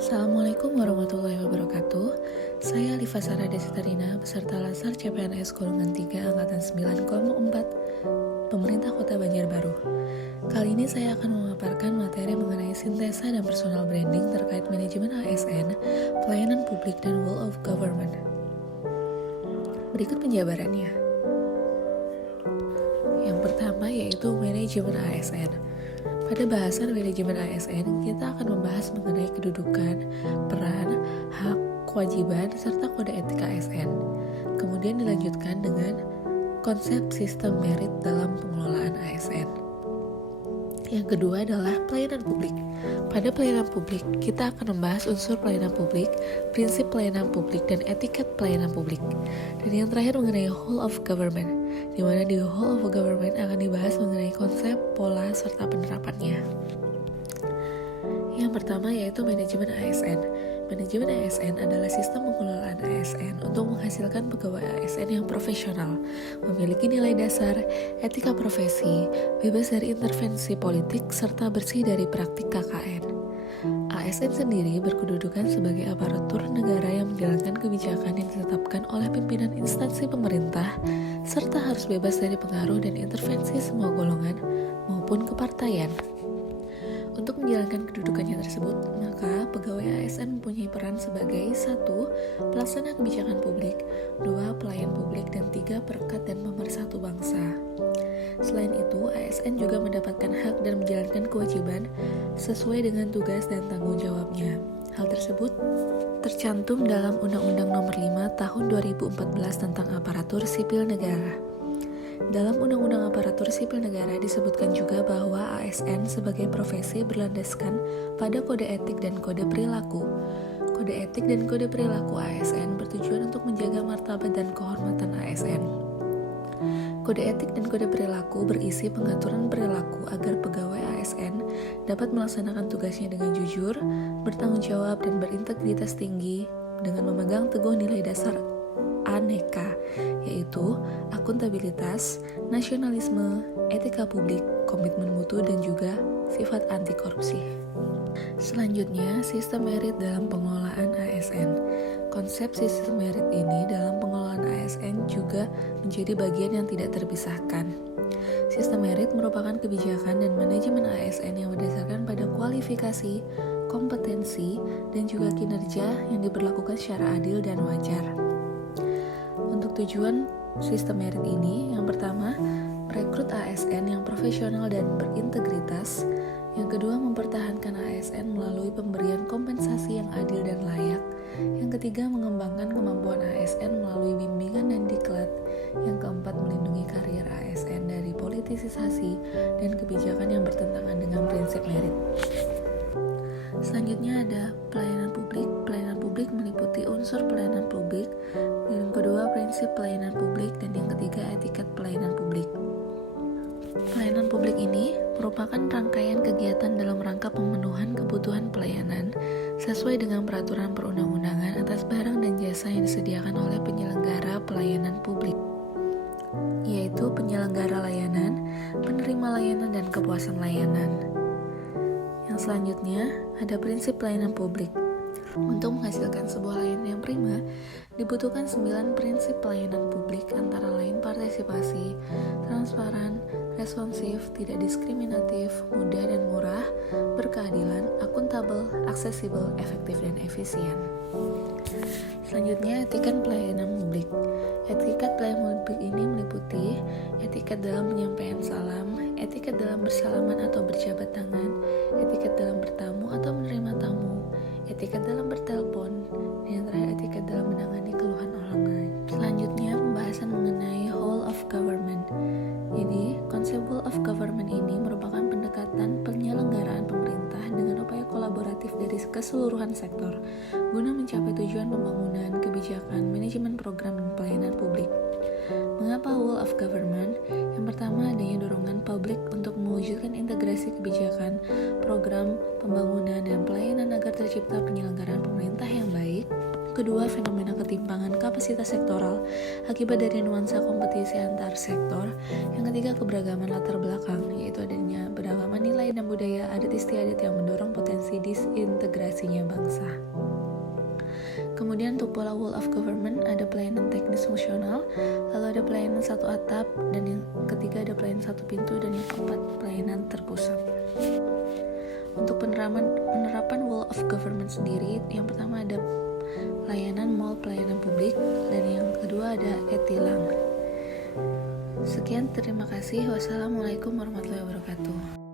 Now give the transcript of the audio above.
Assalamualaikum warahmatullahi wabarakatuh. Saya Alifa Sarah Desitarina, peserta Latsar CPNS golongan 3 angkatan 9 kelompok 4 Pemerintah Kota Banjarbaru. Kali ini saya akan memaparkan materi mengenai sintesa dan personal branding terkait manajemen ASN, pelayanan publik, dan role of government. Berikut penjabarannya. Yang pertama yaitu manajemen ASN. Pada bahasan manajemen ASN, kita akan membahas mengenai kedudukan, peran, hak, kewajiban, serta kode etik ASN. Kemudian dilanjutkan dengan konsep sistem merit dalam pengelolaan ASN. Yang kedua adalah pelayanan publik. Pada pelayanan publik, kita akan membahas unsur pelayanan publik, prinsip pelayanan publik, dan etiket pelayanan publik. Dan yang terakhir mengenai whole of government, di mana di whole of government akan dibahas mengenai konsep, pola, serta penerapannya. Yang pertama yaitu manajemen ASN. Manajemen ASN adalah sistem pengelolaan ASN untuk menghasilkan pegawai ASN yang profesional, memiliki nilai dasar, etika profesi, bebas dari intervensi politik, serta bersih dari praktik KKN. ASN sendiri berkedudukan sebagai aparatur negara yang menjalankan kebijakan yang ditetapkan oleh pimpinan instansi pemerintah, serta harus bebas dari pengaruh dan intervensi semua golongan maupun kepartaian. Untuk menjalankan kedudukannya tersebut, maka pegawai ASN mempunyai peran sebagai 1. Pelaksana kebijakan publik, 2. Pelayan publik, dan 3. Perekat dan pemersatu bangsa. Selain itu, ASN juga mendapatkan hak dan menjalankan kewajiban sesuai dengan tugas dan tanggung jawabnya. Hal tersebut tercantum dalam Undang-Undang Nomor 5 Tahun 2014 tentang Aparatur Sipil Negara. Dalam Undang-Undang Aparatur Sipil Negara disebutkan juga bahwa ASN sebagai profesi berlandaskan pada kode etik dan kode perilaku. Kode etik dan kode perilaku ASN bertujuan untuk menjaga martabat dan kehormatan ASN. Kode etik dan kode perilaku berisi pengaturan perilaku agar pegawai ASN dapat melaksanakan tugasnya dengan jujur, bertanggung jawab, dan berintegritas tinggi dengan memegang teguh nilai dasar aneka, yaitu akuntabilitas, nasionalisme, etika publik, komitmen mutu, dan juga sifat anti korupsi. Selanjutnya, sistem merit dalam pengelolaan ASN. Konsep sistem merit ini dalam pengelolaan ASN juga menjadi bagian yang tidak terpisahkan. Sistem merit merupakan kebijakan dan manajemen ASN yang berdasarkan pada kualifikasi, kompetensi, dan juga kinerja yang diberlakukan secara adil dan wajar. Untuk tujuan sistem merit ini, yang pertama, merekrut ASN yang profesional dan berintegritas. Yang kedua, mempertahankan ASN melalui pemberian kompensasi yang adil dan layak. Yang ketiga, mengembangkan kemampuan ASN melalui bimbingan dan diklat. Yang keempat, melindungi karir ASN dari politisasi dan kebijakan yang bertentangan dengan prinsip merit. Selanjutnya ada pelayanan publik. Pelayanan publik meliputi unsur pelayanan publik, yang kedua prinsip pelayanan publik, dan yang ketiga etiket pelayanan publik. Pelayanan publik ini merupakan rangkaian kegiatan dalam rangka pemenuhan kebutuhan pelayanan sesuai dengan peraturan perundang-undangan atas barang dan jasa yang disediakan oleh penyelenggara pelayanan publik, yaitu penyelenggara layanan, penerima layanan, dan kepuasan layanan. Yang selanjutnya ada prinsip pelayanan publik. Untuk menghasilkan sebuah layanan yang prima, dibutuhkan 9 prinsip pelayanan publik, antara lain partisipasi, transparan, responsif, tidak diskriminatif, mudah dan murah, berkeadilan, akuntabel, aksesibel, efektif, dan efisien. Selanjutnya, etiket pelayanan publik. Etiket pelayanan publik ini meliputi etiket dalam penyampaian salam, etiket dalam bersalaman atau berjabat tangan, etiket dalam bertamu atau menerima tamu, etiket dalam bertelepon, dan yang terakhir etiket dalam menangani keluhan orang lain. Selanjutnya, pembahasan mengenai whole of government. Jadi, konsep whole of government ini merupakan pendekatan penyelenggaraan pemerintah dengan upaya kolaboratif dari keseluruhan sektor guna mencapai tujuan pembangunan, kebijakan, manajemen program, dan pelayanan publik. Mengapa whole of government? Yang pertama, adanya dorongan publik untuk mewujudkan integrasi kebijakan, program, pembangunan, dan pelayanan agar tercipta penyelenggaraan pemerintah yang baik. Kedua, fenomena ketimpangan kapasitas sektoral akibat dari nuansa kompetisi antar sektor. Yang ketiga, keberagaman latar belakang, yaitu adanya beragaman nilai dan budaya adat istiadat yang mendorong potensi disintegrasinya bangsa. Kemudian untuk pola whole of government ada pelayanan teknis fungsional, lalu ada pelayanan satu atap, dan yang ketiga ada pelayanan satu pintu, dan yang keempat pelayanan terpusat. Untuk penerapan whole of government sendiri, yang pertama ada layanan mall pelayanan publik, dan yang kedua ada e-tilang. Sekian, terima kasih. Wassalamualaikum warahmatullahi wabarakatuh.